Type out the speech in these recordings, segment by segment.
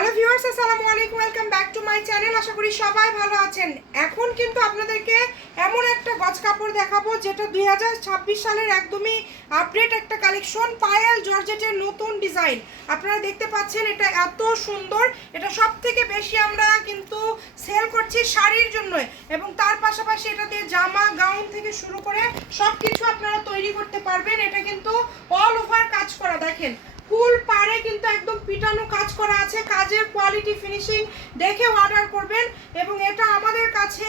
Hello viewers, আসসালামু আলাইকুম। Welcome back to my channel. আশা করি সবাই ভালো আছেন। এখন কিন্তু আপনাদেরকে এমন একটা গজ কাপড় দেখাবো যেটা 2026 সালের একদমই আপডেট একটা কালেকশন, পায়েল জর্জেটের নতুন ডিজাইন। আপনারা দেখতে পাচ্ছেন এটা এত সুন্দর। এটা সব থেকে বেশি আমরা কিন্তু সেল করছি শাড়ির জন্য, এবং তার পাশাপাশি এটাতে জামা গাউন থেকে শুরু করে সব কিছু আপনারা তৈরি করতে পারবেন। এটা কিন্তু অল ওভার কাজ করা, দেখেন ফুল পাড়ে কিন্তু একদম পিটানো কাজ করা আছে। কাজের কোয়ালিটি ফিনিশিং দেখে অর্ডার করবেন, এবং এটা আমাদের কাছে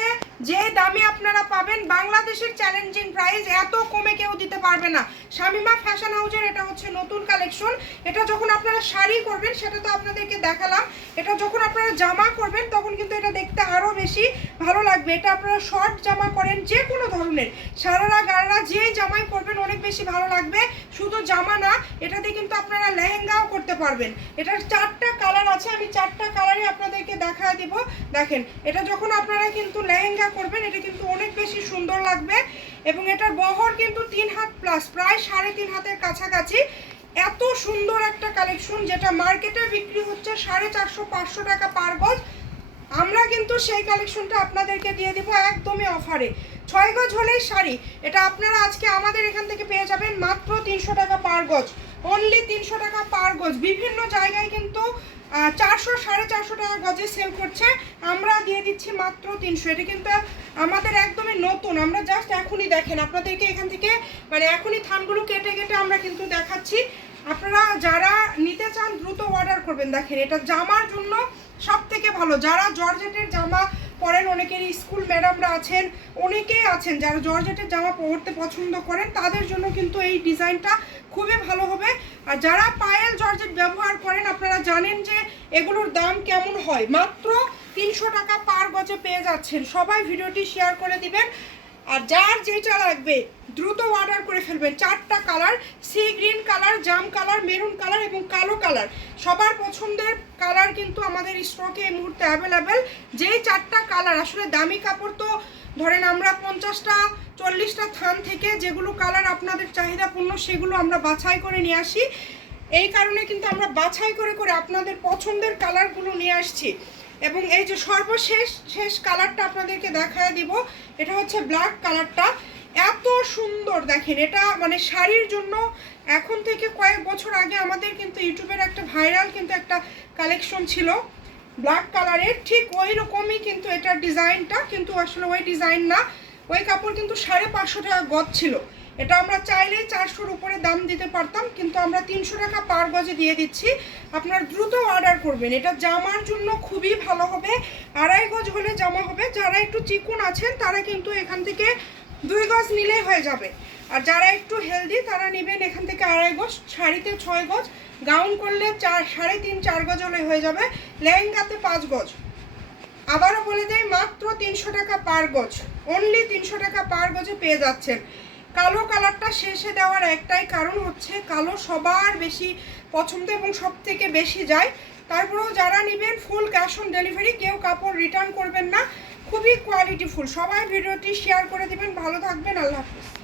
যে দামে আপনারা পাবেন বাংলাদেশের চ্যালেঞ্জিং প্রাইস, এত কমে কেউ দিতে পারবে না। শামিমা ফ্যাশন হাউজের এটা হচ্ছে নতুন কালেকশন। এটা যখন আপনারা শাড়ি করবেন সেটা তো আপনাদেরকে দেখালাম, এটা যখন আপনারা জামা করবেন তখন কিন্তু এটা দেখতে আরও বেশি ভালো লাগবে। এটা আপনারা শর্ট জামা করেন যে কোনো ধরনের, সারারা গাড়া যেই জামাই করবেন অনেক বেশি ভালো লাগবে। শুধু জামা না, এটাতে কিন্তু আপনারা লেহেঙ্গাও করতে পারবেন। এটার 4টা কালার আছে, আমি 4টা কালারই আপনাদেরকে দেখায় দিব। দেখেন এটা যখন আপনারা কিন্তু লেহেঙ্গা করবেন এটা কিন্তু অনেক বেশি সুন্দর লাগবে, এবং এটার বহর কিন্তু 3 হাত প্লাস, প্রায় 3.5 হাতের কাছাকাছি। এত সুন্দর একটা কালেকশন যেটা মার্কেটে বিক্রি হচ্ছে 450-500 টাকা পার গজ, আমরা কিন্তু সেই কালেকশনটা আপনাদেরকে দিয়ে দিব একদমই অফারে। 6 গজ হলেই শাড়ি। এটা আপনারা আজকে আমাদের এখান থেকে পেয়ে যাবেন মাত্র 300 টাকা পার গজ, অনলি 300 টাকা পার গজ। বিভিন্ন জায়গায় কিন্তু 400-450 টাকা গজে সেল করছে, আমরা দিয়ে দিচ্ছি মাত্র 300। এটা কিন্তু আমাদের একদমই নতুন, আমরা জাস্ট এখনই দেখেন আপনাদেরকে এখান থেকে মানে এখনই থানগুলো কেটে কেটে আমরা কিন্তু দেখাচ্ছি। আপনারা যারা নিতে চান দ্রুত অর্ডার করবেন। দেখেন এটা জামার জন্য সব থেকে ভালো, যারা জর্জেটের জামা পরেন, অনেকেরই স্কুল ম্যাডামরা আছেন, অনেকেই আছেন যারা জর্জেটের জামা পরতে পছন্দ করেন, তাদের জন্য কিন্তু এই ডিজাইনটা খুবই ভালো হবে। আর যারা পায়েল জর্জেট ব্যবহার করেন আপনারা জানেন যে এগুলোর দাম কেমন হয়, মাত্র 300 টাকা পার গজে পেয়ে যাচ্ছেন। সবাই ভিডিওটি শেয়ার করে দিবেন, আর যার যেটা লাগবে দ্রুত অর্ডার করে ফেলবেন। 4টা কালার, সি গ্রিন কালার, জাম কালার, মেরুন কালার এবং কালো কালার, সবার পছন্দের কালার কিন্তু আমাদের স্টকে এই মুহূর্তে অ্যাভেলেবেল। যেই 4টা কালার, আসলে দামি কাপড় তো ধরেন আমরা 50-40টা থান থেকে যেগুলো কালার আপনাদের চাহিদাপূর্ণ সেগুলো আমরা বাছাই করে নিয়ে আসি। এই কারণে কিন্তু আমরা বাছাই করে করে আপনাদের পছন্দের কালারগুলো নিয়ে আসছি। এবং এই যে সর্বশেষ কালারটা আপনাদেরকে দেখায় দিব, এটা হচ্ছে ব্ল্যাক কালারটা। এত সুন্দর, দেখেন এটা মানে শাড়ির জন্য এখন থেকে কয়েক বছর আগে আমাদের কিন্তু ইউটিউবের একটা ভাইরাল কিন্তু একটা কালেকশন ছিল ব্ল্যাক কালারের, ঠিক ওই রকমই কিন্তু এটার ডিজাইনটা, কিন্তু আসলে ওই ডিজাইন না, ওই কাপড় কিন্তু 550 টাকা গজ ছিল। এটা আমরা চাইলেই 400-র উপরে দাম দিতে পারতাম, কিন্তু আমরা 300 টাকা পার গজে দিয়ে দিচ্ছি। আপনারা দ্রুত অর্ডার করবেন, এটা জামার জন্য খুবই ভালো হবে। 2.5 গজ হলে জামা হবে। যারা একটু চিকন আছেন তারা কিন্তু এখান থেকে 2 গজ নিলেই হয়ে যাবে, আর যারা একটু হেলদি তারা নেবেন এখান থেকে 2.5 গজ। শাড়িতে 6 গজ, গাউন করলে 3.5-4 গজ হলে হয়ে যাবে, লেহেঙ্গাতে 5 গজ। আবারও বলে দেয় মাত্র 300 টাকা পার গজ, অনলি 300 টাকা পার গজে পেয়ে যাচ্ছেন। কালো কালারটা শেষে দেওয়ার একটাই কারণ হচ্ছে কালো সবার বেশি পছন্দ এবং সব থেকে বেশি যায়। তারপরেও যারা নেবেন ফুল ক্যাশ অন ডেলিভারি, কেউ কাপড় রিটার্ন করবেন না, খুবই কোয়ালিটিফুল। সবাই ভিডিওটি শেয়ার করে দিবেন। ভালো থাকবেন, আল্লাহ হাফিজ।